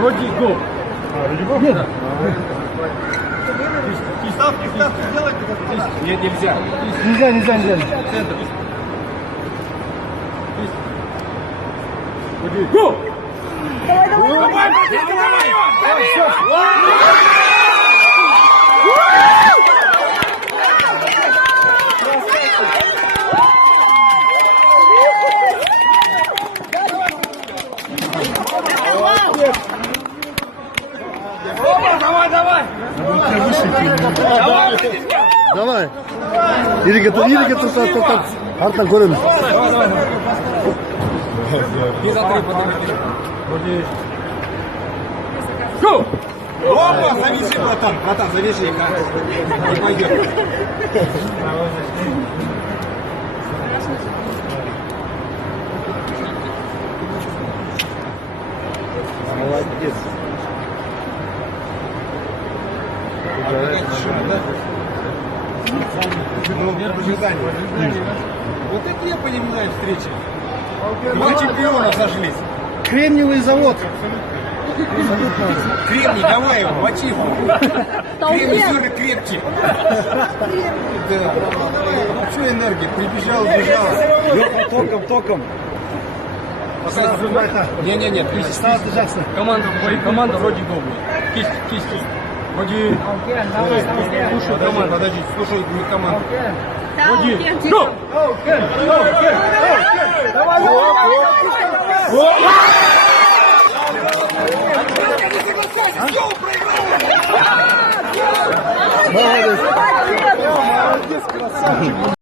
Вроде гол. Вроде гол? Нет. Ставки сделать? Нет, нельзя. Нельзя. Центр. Гол! Давай, Давай. İri getir tak. Artan görün. И за три подойди. Гол! Опа, завяжи, братан, завяжи. Не пойдет. Молодец. Вот это я понимаю встречи. Два чемпиона сошлись. Кремниевый завод. Кремний, давай его, мочи его. Кремний все же крепче. Да. Ну что энергия? Прибежал, бежал. Током. Не, кисть. Стало держаться. Команда вроде гол. Кисть. Вроде... Слушай, команда. Подожди, слушай, не команда. Вроде... Гол! Молодец. Молодец, красавчик.